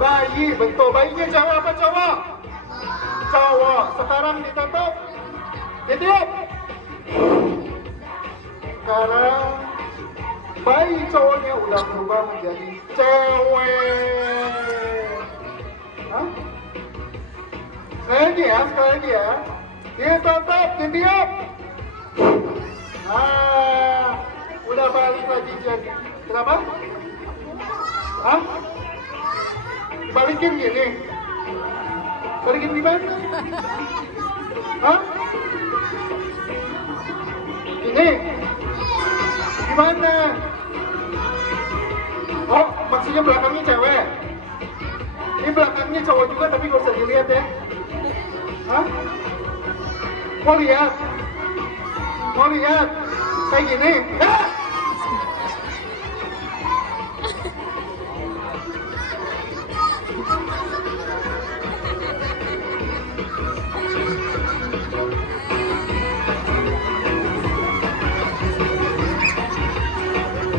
Bayi, betul. Bayinya cewek apa cowok? Cowok. Sekarang ditutup. Ditiup. Sekarang bayi cowoknya udah berubah menjadi cewek. Hah? Sekali lagi ya. Ditutup, ditiup. Udah balik lagi jadi. Kenapa? Hah? Balikin gini. Balikin gimana? Hah? Ini gimana? Oh, maksudnya belakangnya cewek. Ini belakangnya cowok juga tapi gak usah dilihat ya. Hah? Mau lihat? Mau lihat? Kayak gini?